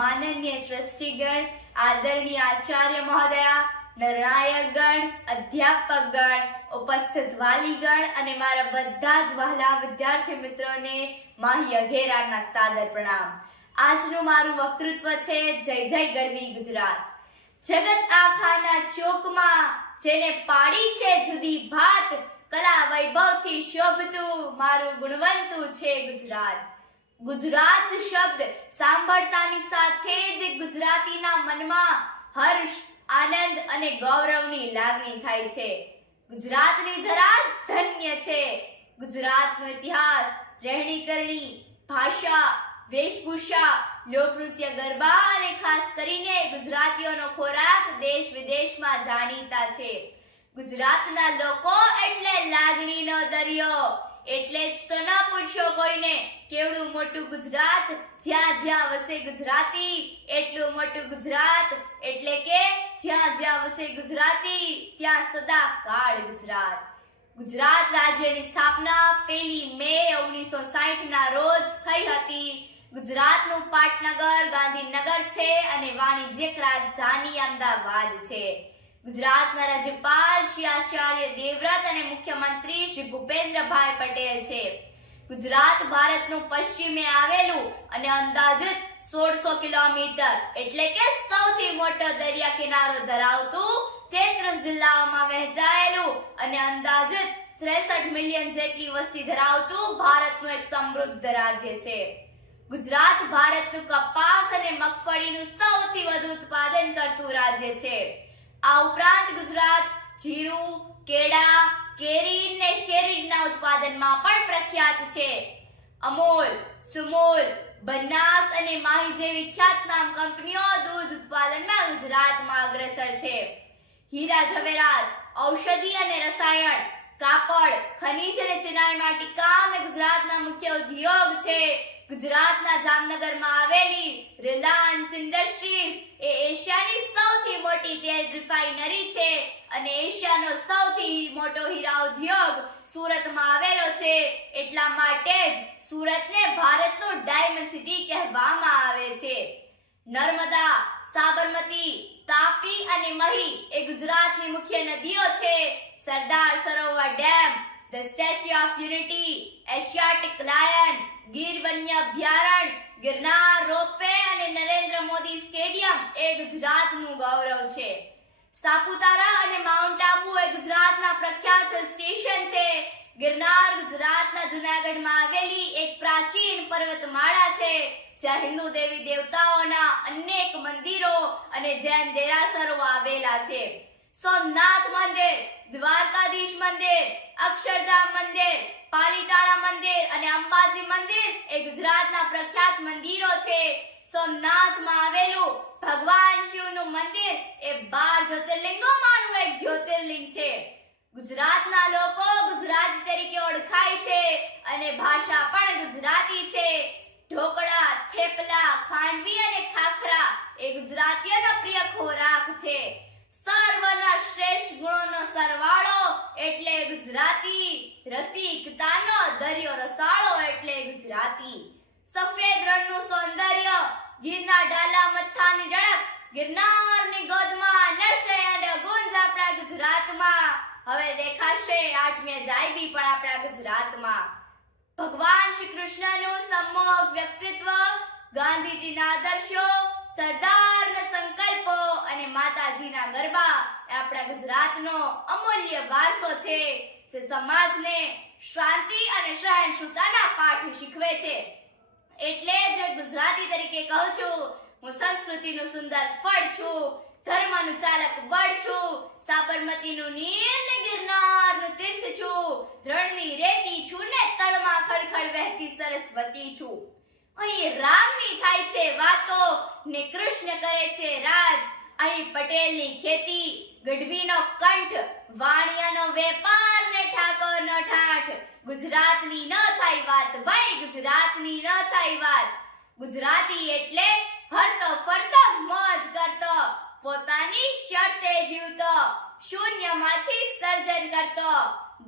માનનીય ટ્રસ્ટીગણ, આદરણીય આચાર્ય મહોદયા, નિર્ણાયકગણ, અધ્યાપકગણ, ઉપસ્થિત વાલીગણ અને મારા બધા જ વહાલા વિદ્યાર્થી મિત્રોને માહી અઘેરાના સાદર પ્રણામ. આજનું મારું વક્તૃત્વ છે જય જય ગરવી ગુજરાત. જગત આખાના ચોકમાં જેને પાડી છે જુદી ભાત, કલા વૈભવથી શોભતું મારું ગુણવંતું છે ગુજરાત. ગુજરાત શબ્દ સાંભળતાની સાથે જ ગુજરાતીના મનમાં હર્ષ, આનંદ અને ગૌરવની લાગણી થાય છે. ગુજરાતની ધરા ધન્ય છે. ગુજરાતનો ઇતિહાસ, રહેણીકરણી, ભાષા, વેશભૂષા, લોકનૃત્ય, ગરબા અને ખાસ કરીને ગુજરાતીઓનો ખોરાક દેશ વિદેશમાં જાણીતા છે. ગુજરાતના લોકો એટલે લાગણીનો દરિયો. એટલે જ તો ન પૂછો કોઈને કેવડું મોટું ગુજરાત, જ્યાં જ્યાં વસે ગુજરાતી એટલું મોટું ગુજરાત. એટલે કે જ્યાં જ્યાં વસે ગુજરાતી ત્યાં સદા કાળ ગુજરાત. ગુજરાત રાજ્યની સ્થાપના 1 મે 1960 ના રોજ થઈ હતી. ગુજરાતનું પાટનગર ગાંધીનગર છે અને વાણિજ્યક રાજધાની અમદાવાદ છે. ગુજરાતના રાજ્યપાલ શ્રી આચાર્ય દેવવ્રત અને મુખ્યમંત્રી શ્રી ભૂપેન્દ્રભાઈ પટેલ છે. ગુજરાત ભારતનું પશ્ચિમે આવેલું અને અંદાજિત 1600 કિલોમીટર એટલે કે સૌથી મોટો દરિયા કિનારો ધરાવતું 33 જિલ્લાઓમાં વહેંચાયેલું અને અંદાજિત 63 મિલિયન જેટલી વસ્તી ધરાવતું ભારતનું એક સમૃદ્ધ રાજ્ય છે. ગુજરાત ભારતનું કપાસ અને મગફળીનું સૌથી વધુ ઉત્પાદન કરતું રાજ્ય છે. આ ઉપરાંત ગુજરાત જીરું, કેળા, કેરી અને શેરડીના ઉત્પાદનમાં પણ પ્રખ્યાત છે. અમૂલ, સુમૂલ, બનાસ અને માહી જેવી ખ્યાતનામ કંપનીઓ દૂધ ઉત્પાદનમાં ગુજરાતમાં અગ્રેસર છે. હીરા જવેરાત, ઔષધિ અને રસાયણ, કાપડ, ખનીજ અને ચિનાઈ માટી કામ એ ગુજરાતના મુખ્ય ઉદ્યોગ છે. ગુજરાતના જામનગરમાં આવેલી રિલાયન્સ ઇન્ડસ્ટ્રીઝ એ એશિયાની સૌથી મોટી તેલ રિફાઇનરી છે અને એશિયાનો સૌથી મોટો હીરા ઉદ્યોગ સુરતમાં આવેલો છે. એટલા માટે જ સુરતને ભારતનું ડાયમંડ સિટી કહેવામાં આવે છે. નર્મદા, સાબરમતી, તાપી અને મહી એ ગુજરાતની મુખ્ય નદીઓ છે. Sardar Sarovar dam, the statue of unity, Asiatic lion, Gir વન્ય અભયારણ્ય, ગિરનાર રોપવે અને નરેન્દ્ર મોદી સ્ટેડિયમ એ ગુજરાતનું ગૌરવ છે. સાપુતારા અને માઉન્ટ આબુ એ ગુજરાતના પ્રખ્યાત હિલ સ્ટેશન છે. ગિરનાર ગુજરાતના જૂનાગઢમાં આવેલી એક પ્રાચીન પર્વતમાળા છે જ્યાં હિન્દુ દેવી દેવતાઓના અનેક મંદિરો અને જૈન દેરાસરો આવેલા છે. સોમનાથ મંદિર, દ્વારકાધીશ મંદિર, અક્ષરધામ મંદિર, પાલીતાણા મંદિર અને અંબાજી મંદિર એ ગુજરાતના પ્રખ્યાત મંદિરો છે. સોમનાથમાં આવેલું ભગવાન શિવનું મંદિર એ 12 જ્યોતિર્લિંગોમાંનું એક જ્યોતિર્લિંગ છે. ગુજરાતના લોકો ગુજરાતી તરીકે ઓળખાય છે અને ભાષા પણ ગુજરાતી છે. ઢોકળા, થેપલા, ખાંડવી અને ખાખરા એ ગુજરાતીઓનો પ્રિય ખોરાક છે. સર્વના શ્રેષ્ઠ ગુણોનો સરવાળો એટલે ગુજરાતી. રસિકતાનો દરિયો રસાળો એટલે ગુજરાતી. સફેદ રણનું સૌંદર્ય, ગીરના ડાલા મથાની ઢળક, ગિરનારની ગોદમાં નરસે અને ગુંજ આપણા ગુજરાતમાં. હવે દેખાશે 8મી અજાયબી પણ આપણા ગુજરાતમાં. ભગવાન શ્રી કૃષ્ણનું સંમોહક વ્યક્તિત્વ, ગાંધીજીના આદર્શો, સરદારના સંકલ્પો અને માતાજીના ગરબા એ આપણા ગુજરાતનો અમૂલ્ય વારસો છે જે સમાજને શાંતિ અને સહનશીલતાના પાઠ શીખવે છે. એટલે જ ગુજરાતી તરીકે કહું છું, હું સંસ્કૃતિનું સુંદર ફળ છું, ધર્મનું ચાલક બળ છું, સાબરમતીનું નીર ને ગિરનારનું તીર્થ છું, રણની રેતી છું ને તળમાં ખળખળ વહેતી સરસ્વતી છું. અહીં રામની થાય છે વાતો ને કૃષ્ણ કરે છે રાજ. અહીં પટેલની ખેતી, ગઢવીનો કંઠ, વાણિયાનો વેપાર ને ઠાકોરનો ઠાઠ. ગુજરાતની ન થાય વાત ભાઈ, ગુજરાતની ન થાય વાત. ગુજરાતી એટલે હરતો ફરતો મોજ કરતો, પોતાની શરતે જીવતો, શૂન્યમાંથી સર્જન કરતો.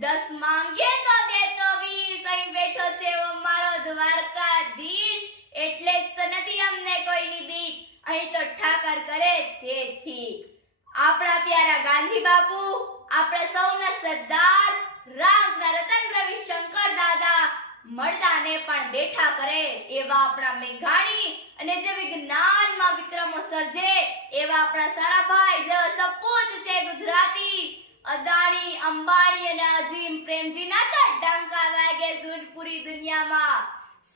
10 માંગે તો દેતો 20, અહીં બેઠો છે ઓ મારો દ્વારકાધીશ. એટલે જ તો નથી અમને કોઈની બીક, અહીં તો ઠાકર કરે તે જ ઠીક. આપણા પ્યારા ગાંધી બાપુ, આપણા સૌના સરદાર, રામના રતન રવિશંકર દાદા, મળદાને પણ બેઠા કરે એવા આપણા મેઘાણી, અને જે વિજ્ઞાનમાં વિક્રમો સર્જે એવા આપણા સારાભાઈ જેવા સપૂત છે ગુજરાતી. અદાણી, અંબાણી અને અજીમ પ્રેમજીના તો ડંકા વાગે પૂરી દુનિયામાં.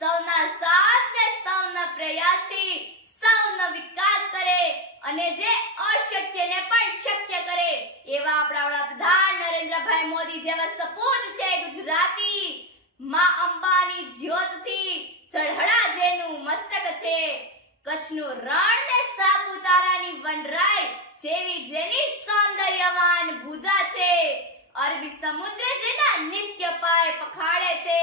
સૌના સાથ ને સૌના પ્રયાસથી સૌનો વિકાસ કરે અને જે અશક્યને પણ શક્ય કરે એવા આપણા વડાપ્રધાન નરેન્દ્રભાઈ મોદી જેવા સપૂત છે ગુજરાતી. માં અંબાની જ્યોતથી ચઢડા જેનું મસ્તક છે, કચ્છનું રણ ને સાપુતારાની વનરાઈ જેવી જેની સૌંદર્યવાન ભુજા છે, અરબી સમુદ્ર જેના નિત્ય પાય પખાડે છે,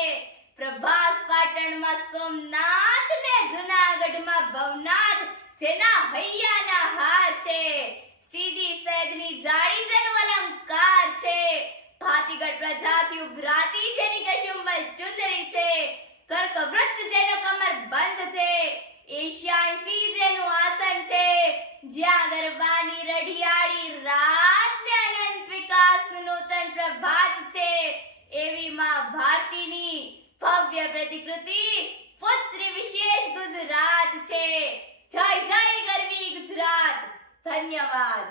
પ્રભાસ પાટણમાં સોમનાથ ને જૂનાગઢમાં ભવનાથ જેના હૈયાના હાર છે, સીધી સૈદની જાળી જેનો અલંકાર છે, ભાતીગઢ પ્રજાથી ઉભરાતી જેની કશુંબલ ચુંદડી છે, કર્કવૃત્ત જેનો કમર બંધ છે, એશિયાઈ સી જેનું આસન છે, જ્યાં ગરબાની રઢિયાળી રાત ને અનંત વિકાસનું નૂતન પ્રભાત છે, એવી માં ભારતીની ભવ્ય પ્રતિકૃતિ પુત્રી વિશેષ ગુજરાત છે. જય જય ગરવી ગુજરાત. ધન્યવાદ.